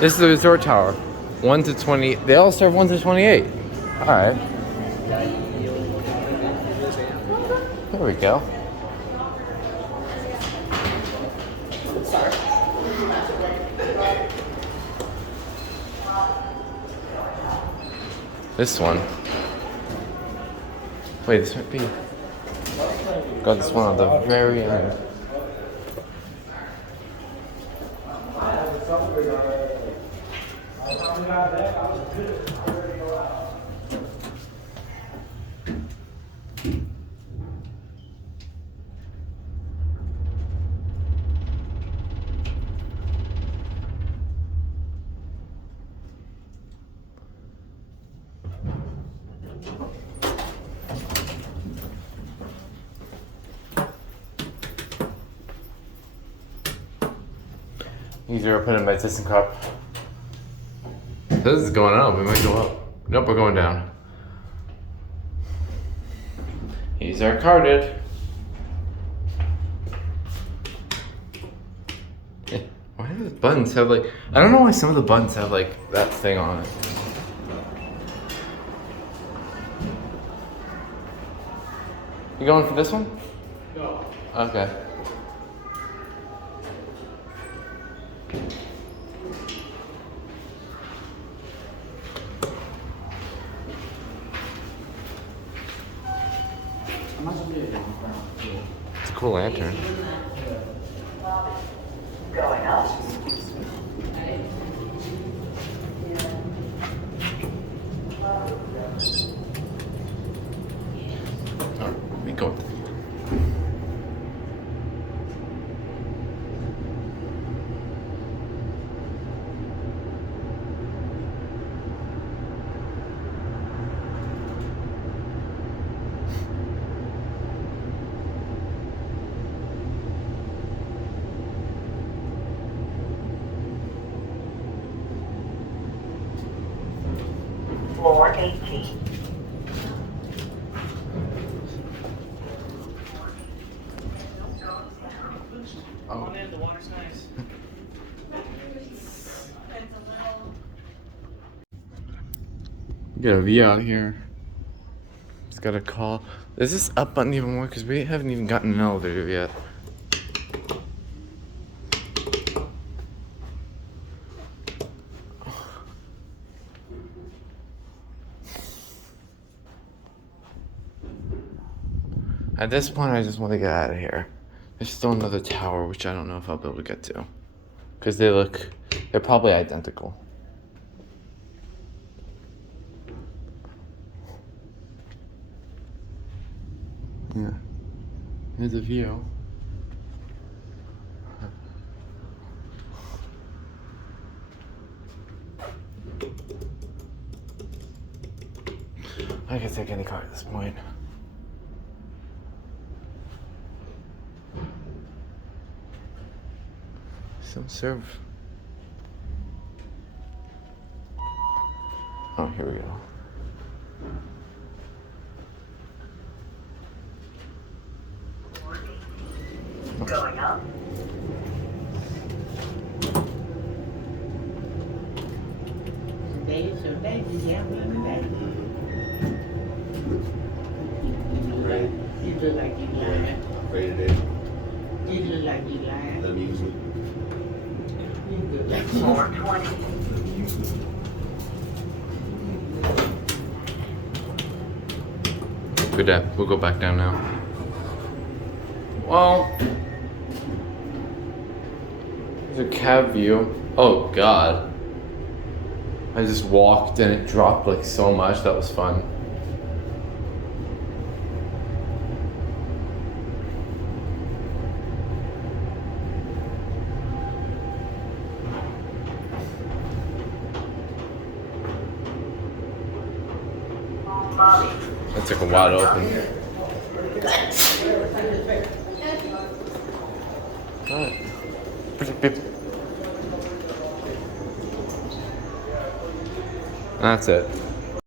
This is the resort tower. 1 to 20. They all serve 1 to 28. All right. There we go. This one. Wait, this might be. Got this one at the very end. These are put in by Thyssenkrupp. This is going up. We might go up. Nope, we're going down. These are carded. Why do the buttons have like... I don't know why some of the buttons have like that thing on it. You going for this one? No. Okay. It's a cool lantern. Going up. Oh, we go. Floor 18. Come on in, the water's nice. Get a view out here. Just got a call. Is this up button even more? Because we haven't even gotten an elevator yet. At this point, I just want to get out of here. There's still another tower, which I don't know if I'll be able to get to. Because they're probably identical. Yeah. Here's a view. I can take any car at this point. Some serve. Oh, here we go. Going up. Today, so they gambling today. You look like you lying. Afraid of it. You look like you lying. The music. You look like you Floor 20. The music. Good day. We'll go back down now. Well, there's a cab view. Oh God. I just walked and it dropped like so much. That was fun. That took a while to open. Alright. That's it.